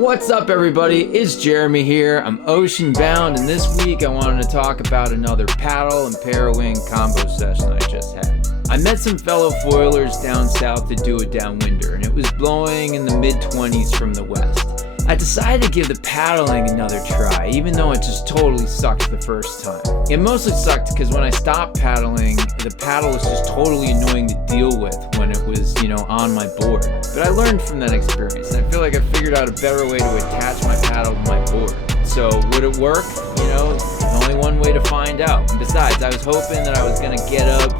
What's up everybody, it's Jeremy here. I'm ocean bound, and this week I wanted to talk about another paddle and parawing combo session I just had. I met some fellow foilers down south to do a downwinder, and it was blowing in the mid-20s from the west. I decided to give the paddling another try, even though it just totally sucked the first time. It mostly sucked because when I stopped paddling, the paddle was just totally annoying to deal with when it was, on my board. But I learned from that experience, and I feel like I figured out a better way to attach my paddle to my board. So would it work? There's only one way to find out. And besides, I was hoping that I was gonna get up,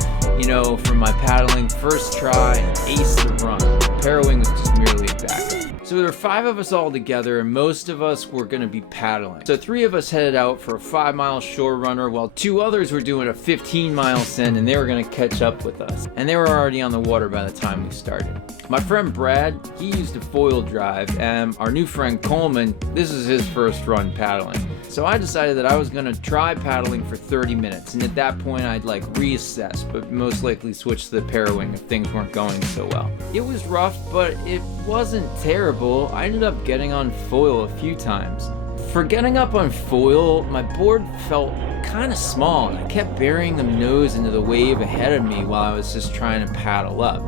from my paddling first try and ace the run. Parawing was just merely a backup. So there were 5 of us all together, and most of us were going to be paddling. So 3 of us headed out for a 5-mile shore runner, while 2 others were doing a 15-mile send, and they were going to catch up with us. And they were already on the water by the time we started. My friend Brad, he used a foil drive, and our new friend Coleman, this is his first run paddling. So I decided that I was going to try paddling for 30 minutes, and at that point I'd reassess, but most likely switch to the parawing if things weren't going so well. It was rough, but it wasn't terrible. I ended up getting on foil a few times. For getting up on foil, my board felt kind of small, and I kept burying the nose into the wave ahead of me while I was just trying to paddle up.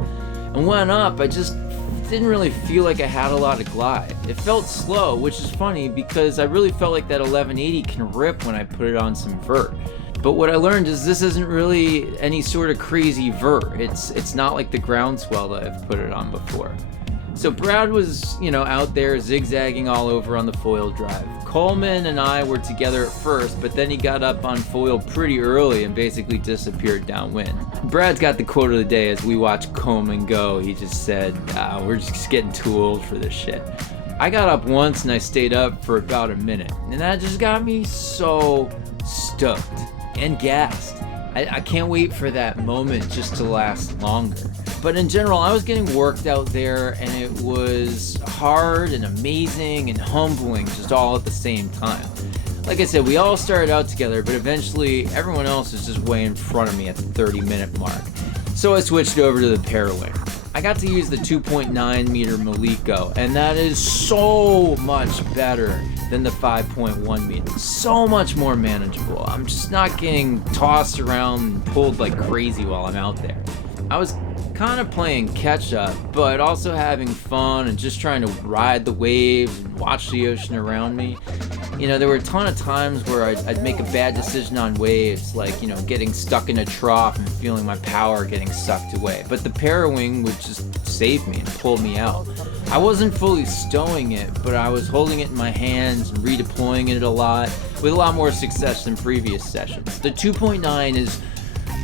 And when up, I just didn't really feel like I had a lot of glide. It felt slow, which is funny because I really felt like that 1180 can rip when I put it on some vert. But what I learned is this isn't really any sort of crazy vert. It's not like the groundswell that I've put it on before. So Brad was, out there zigzagging all over on the foil drive. Coleman and I were together at first, but then he got up on foil pretty early and basically disappeared downwind. Brad's got the quote of the day as we watch Coleman go. He just said, we're just getting too old for this shit. I got up once and I stayed up for about a minute, and that just got me so stoked and gassed. I can't wait for that moment just to last longer. But in general, I was getting worked out there, and it was hard and amazing and humbling just all at the same time. Like I said, we all started out together, but eventually everyone else is just way in front of me at the 30-minute mark. So I switched over to the parawing. I got to use the 2.9 meter Maliko, and that is so much better than the 5.1 meter. So much more manageable. I'm just not getting tossed around and pulled like crazy while I'm out there. I was kind of playing catch up, but also having fun and just trying to ride the waves and watch the ocean around me. There were a ton of times where I'd make a bad decision on waves, like, getting stuck in a trough and feeling my power getting sucked away. But the parawing would just save me and pull me out. I wasn't fully stowing it, but I was holding it in my hands and redeploying it a lot, with a lot more success than previous sessions. The 2.9 is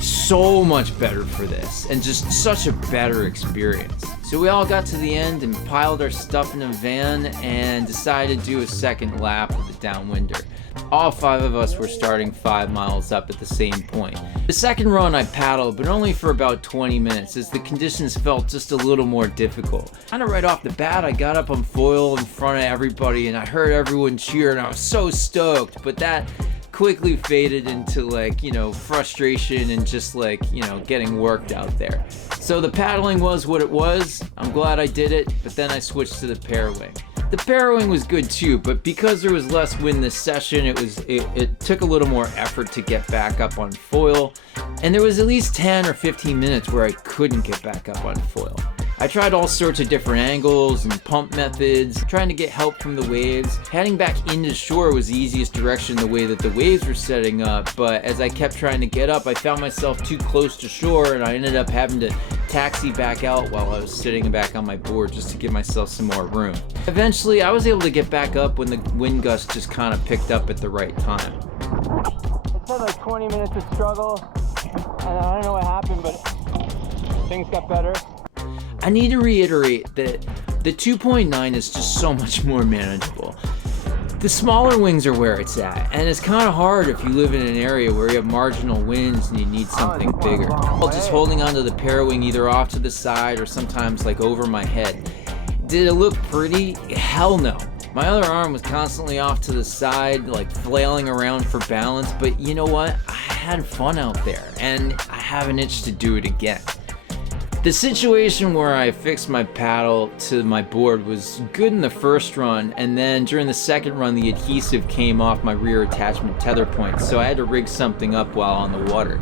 so much better for this, and just such a better experience. So we all got to the end and piled our stuff in a van and decided to do a second lap of the downwinder. All 5 of us were starting 5 miles up at the same point. The second run I paddled, but only for about 20 minutes, as the conditions felt just a little more difficult. Kind of right off the bat, I got up on foil in front of everybody, and I heard everyone cheer, and I was so stoked, but that quickly faded into frustration and just getting worked out there. So the paddling was what it was. I'm glad I did it, but then I switched to the parawing. The parawing was good too, but because there was less wind this session, it took a little more effort to get back up on foil, and there was at least 10 or 15 minutes where I couldn't get back up on foil. I tried all sorts of different angles and pump methods, trying to get help from the waves. Heading back into shore was the easiest direction the way that the waves were setting up, but as I kept trying to get up, I found myself too close to shore, and I ended up having to taxi back out while I was sitting back on my board just to give myself some more room. Eventually, I was able to get back up when the wind gust just kind of picked up at the right time. It's had 20 minutes of struggle, and I don't know what happened, but things got better. I need to reiterate that the 2.9 is just so much more manageable. The smaller wings are where it's at, and it's kind of hard if you live in an area where you have marginal winds and you need something bigger. Just holding onto the parawing either off to the side or sometimes over my head. Did it look pretty? Hell no. My other arm was constantly off to the side, flailing around for balance, but you know what? I had fun out there, and I have an itch to do it again. The situation where I fixed my paddle to my board was good in the first run, and then during the second run the adhesive came off my rear attachment tether point, so I had to rig something up while on the water.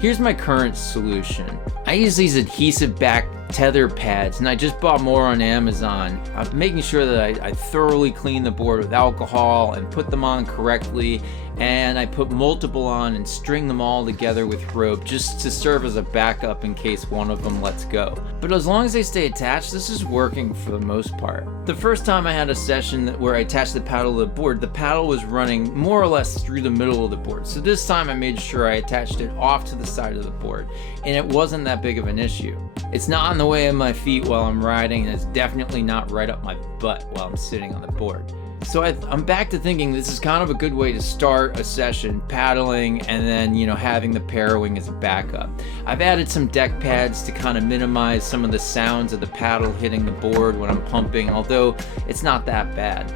Here's my current solution. I use these adhesive back tether pads, and I just bought more on Amazon. I'm making sure that I thoroughly clean the board with alcohol and put them on correctly, and I put multiple on and string them all together with rope just to serve as a backup in case one of them lets go. But as long as they stay attached, this is working for the most part. The first time I had a session where I attached the paddle to the board, the paddle was running more or less through the middle of the board. So this time I made sure I attached it off to the side of the board, and it wasn't that big of an issue. It's not in the way of my feet while I'm riding, and it's definitely not right up my butt while I'm sitting on the board. So I'm back to thinking this is kind of a good way to start a session, paddling, and then, having the Parawing as a backup. I've added some deck pads to kind of minimize some of the sounds of the paddle hitting the board when I'm pumping, although it's not that bad.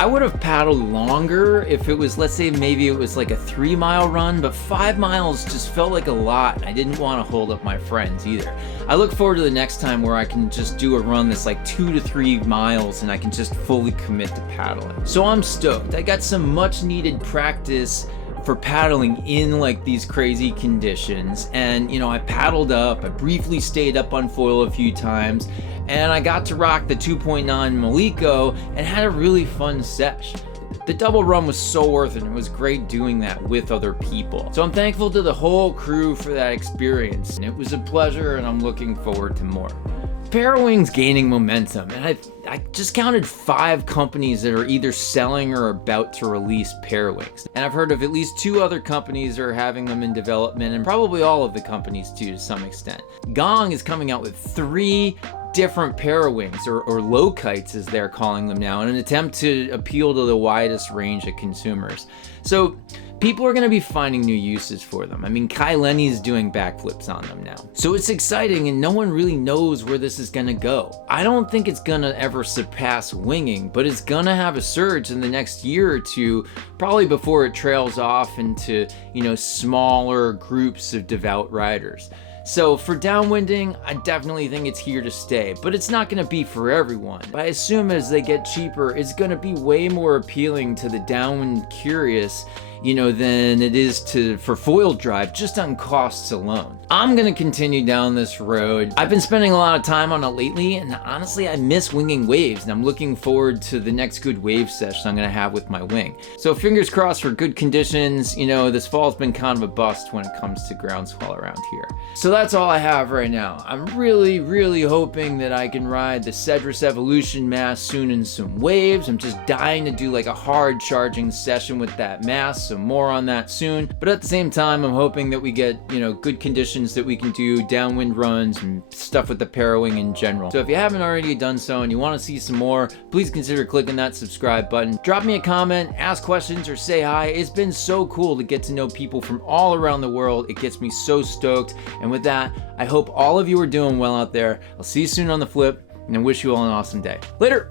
I would have paddled longer if it was, let's say maybe it was like a 3-mile run, but 5 miles just felt like a lot. I didn't want to hold up my friends either. I look forward to the next time where I can just do a run that's like 2 to 3 miles and I can just fully commit to paddling. So I'm stoked. I got some much needed practice for paddling in like these crazy conditions, and I paddled up, I briefly stayed up on foil a few times, and I got to rock the 2.9 Maliko and had a really fun sesh. The double run was so worth it, and it was great doing that with other people. So I'm thankful to the whole crew for that experience, and it was a pleasure, and I'm looking forward to more. Parawing's gaining momentum, and I just counted 5 companies that are either selling or about to release Parawings. And I've heard of at least 2 other companies that are having them in development, and probably all of the companies too to some extent. Gong is coming out with 3 different Parawings, or low kites as they're calling them now, in an attempt to appeal to the widest range of consumers. So people are going to be finding new uses for them. I mean, Kai Lenny's doing backflips on them now. So it's exciting, and no one really knows where this is going to go. I don't think it's going to ever surpass winging, but it's going to have a surge in the next year or two, probably before it trails off into, smaller groups of devout riders. So for downwinding, I definitely think it's here to stay, but it's not going to be for everyone. But I assume as they get cheaper, it's going to be way more appealing to the downwind curious, than it is for foil drive, just on costs alone. I'm gonna continue down this road. I've been spending a lot of time on it lately, and honestly, I miss winging waves, and I'm looking forward to the next good wave session I'm gonna have with my wing. So fingers crossed for good conditions. This fall's been kind of a bust when it comes to groundswell around here. So that's all I have right now. I'm really, really hoping that I can ride the CEDRUS Evolution mast soon in some waves. I'm just dying to do like a hard charging session with that mast, so more on that soon. But at the same time, I'm hoping that we get, good conditions that we can do downwind runs and stuff with the Parawing in general. So if you haven't already done so and you want to see some more, please consider clicking that subscribe button. Drop me a comment, ask questions, or say hi. It's been so cool to get to know people from all around the world. It gets me so stoked. And with that, I hope all of you are doing well out there. I'll see you soon on the flip, and I wish you all an awesome day. Later!